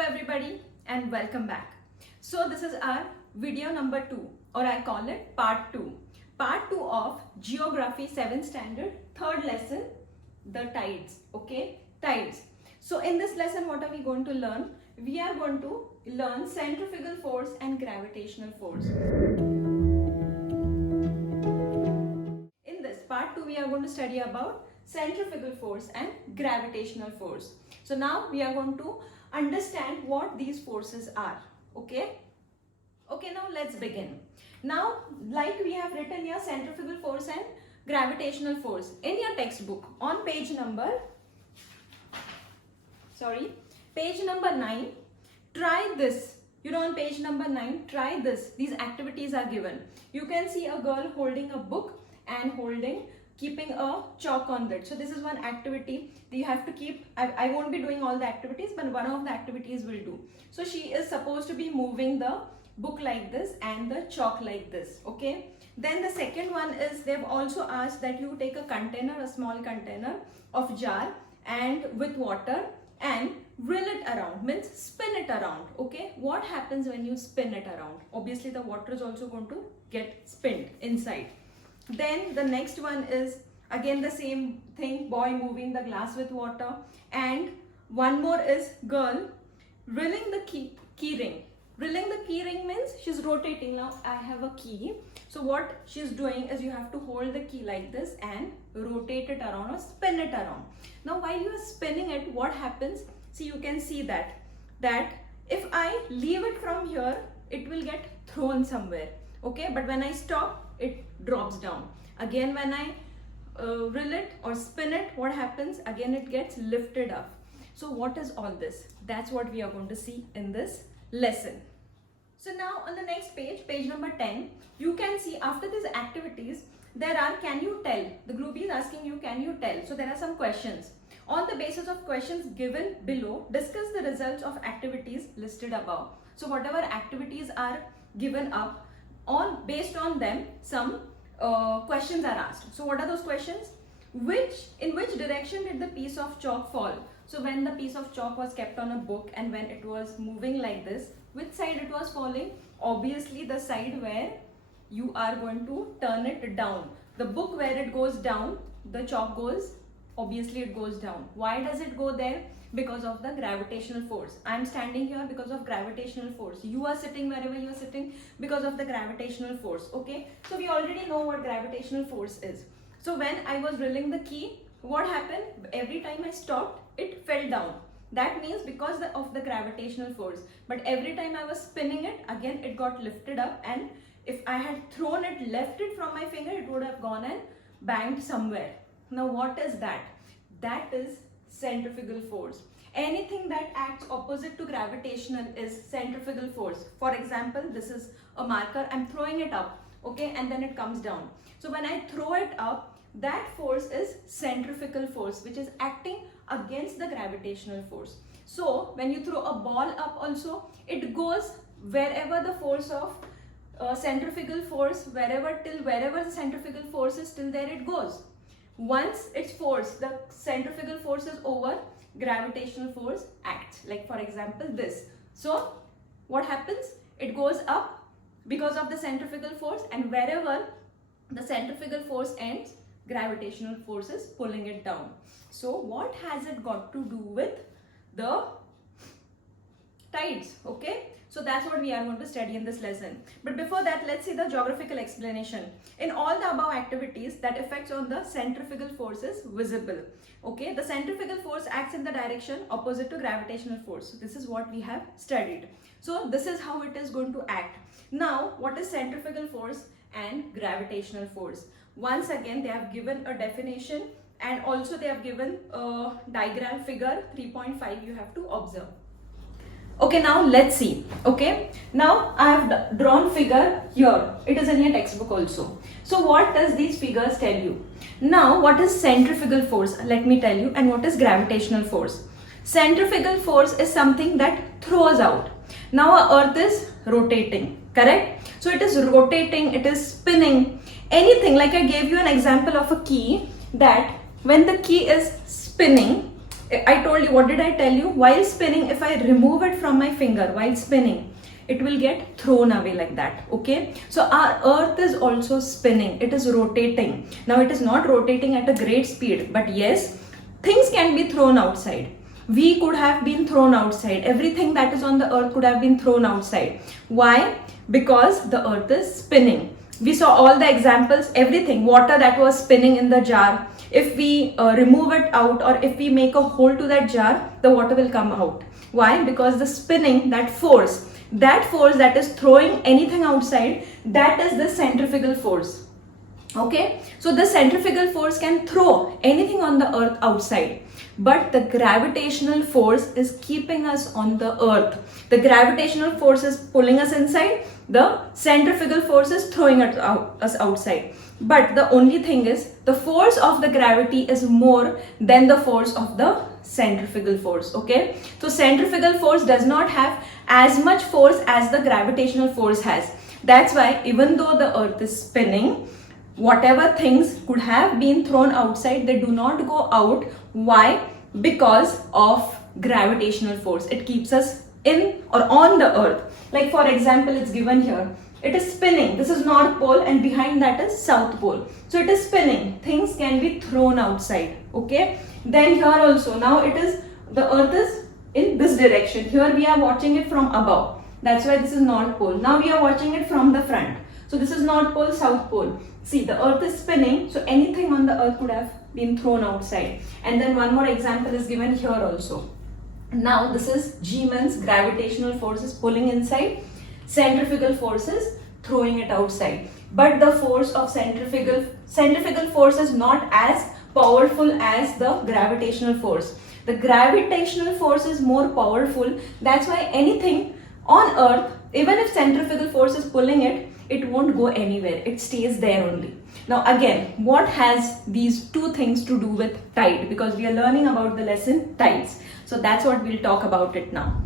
everybody and welcome back. So this is our video number 2, or I call it part 2. Part 2 of Geography 7th Standard, 3rd lesson, the tides. Okay, tides. So in this lesson, what are we going to learn? We are going to learn centrifugal force and gravitational force. In this part 2, we are going to study about centrifugal force and gravitational force. So now we are going to understand what these forces are. Okay, now let's begin. Now, like we have written here, centrifugal force and gravitational force in your textbook on page number 9. Try this. On page number 9, try this. These activities are given. You can see a girl holding a book and keeping a chalk on that. So this is one activity that you have to keep. I won't be doing all the activities, but one of the activities will do. So she is supposed to be moving the book like this and the chalk like this. Okay. Then the second one is, they've also asked that you take a small container of jar and with water and whirl it around, means spin it around. Okay. What happens when you spin it around? Obviously the water is also going to get spinned inside. Then the next one is again the same thing, boy moving the glass with water, and one more is girl whirling the key ring. Whirling the key ring means she's rotating. Now I have a key, so what she's doing is you have to hold the key like this and rotate it around or spin it around. Now while you are spinning it, what happens? See, you can see that if I leave it from here, it will get thrown somewhere. Okay, but when I stop, it drops down. Again, when I whirl it or spin it, what happens? Again, it gets lifted up. So what is all this? That's what we are going to see in this lesson. So now on the next page, page number 10, you can see after these activities, there are can you tell? The group is asking you, can you tell? So there are some questions. On the basis of questions given below, discuss the results of activities listed above. So whatever activities are given up, based on them, some questions are asked. So what are those questions? In which direction did the piece of chalk fall? So when the piece of chalk was kept on a book and when it was moving like this, which side it was falling? Obviously the side where you are going to turn it down. The book where it goes down, the chalk goes, obviously it goes down. Why does it go there? Because of the gravitational force. I am standing here because of gravitational force. You are sitting wherever you are sitting because of the gravitational force. Okay, so we already know what gravitational force is. So when I was drilling the key, what happened? Every time I stopped, it fell down. That means because of the gravitational force. But every time I was spinning it, again it got lifted up, and if I had thrown it, left it from my finger, it would have gone and banged somewhere. Now what is that? That is centrifugal force. Anything that acts opposite to gravitational is centrifugal force. For example, this is a marker, I'm throwing it up, okay, and then it comes down. So when I throw it up, that force is centrifugal force, which is acting against the gravitational force. So when you throw a ball up also, it goes wherever the force of centrifugal force, wherever the centrifugal force is, till there it goes. Once its force, the centrifugal force is over, gravitational force acts. Like for example this. So what happens? It goes up because of the centrifugal force, and wherever the centrifugal force ends, gravitational force is pulling it down. So what has it got to do with the tides? Okay, so that's what we are going to study in this lesson. But before that, let's see the geographical explanation. In all the above activities, that effects on the centrifugal force is visible. Okay, the centrifugal force acts in the direction opposite to gravitational force. So this is what we have studied. So this is how it is going to act. Now, what is centrifugal force and gravitational force? Once again, they have given a definition, and also they have given a diagram, figure 3.5 you have to observe. Okay, now let's see. Okay, now I have drawn figure here. It is in your textbook also. So what does these figures tell you? Now what is centrifugal force? Let me tell you. And what is gravitational force? Centrifugal force is something that throws out. Now our earth is rotating, correct? So it is rotating, it is spinning. Anything, like I gave you an example of a key, that when the key is spinning, I told you, what did I tell you? While spinning, if I remove it from my finger while spinning, it will get thrown away like that. Okay, so our earth is also spinning, it is rotating. Now it is not rotating at a great speed, but yes, things can be thrown outside. We could have been thrown outside. Everything that is on the earth could have been thrown outside. Why? Because the earth is spinning. We saw all the examples, everything, water that was spinning in the jar. If we remove it out, or if we make a hole to that jar, the water will come out. Why? Because the spinning, that force that is throwing anything outside, that is the centrifugal force. Okay, so the centrifugal force can throw anything on the earth outside, but the gravitational force is keeping us on the earth. The gravitational force is pulling us inside, the centrifugal force is throwing us outside. But the only thing is, the force of the gravity is more than the force of the centrifugal force. Okay, so centrifugal force does not have as much force as the gravitational force has. That's why even though the earth is spinning, whatever things could have been thrown outside, they do not go out. Why? Because of gravitational force. It keeps us in or on the earth. Like for example, it's given here. It is spinning. This is North Pole and behind that is South Pole. So it is spinning. Things can be thrown outside. Okay. Then here also, now it is, the earth is in this direction. Here we are watching it from above. That's why this is North Pole. Now we are watching it from the front. So this is North Pole, South Pole. See, the earth is spinning, so anything on the earth could have been thrown outside. And then one more example is given here also. Now this is G, means gravitational force is pulling inside, centrifugal force is throwing it outside. But the force of centrifugal force is not as powerful as the gravitational force. The gravitational force is more powerful. That's why anything on earth, even if centrifugal force is pulling it, it won't go anywhere. It stays there only. Now again, what has these two things to do with tide? Because we are learning about the lesson tides. So that's what we'll talk about it now.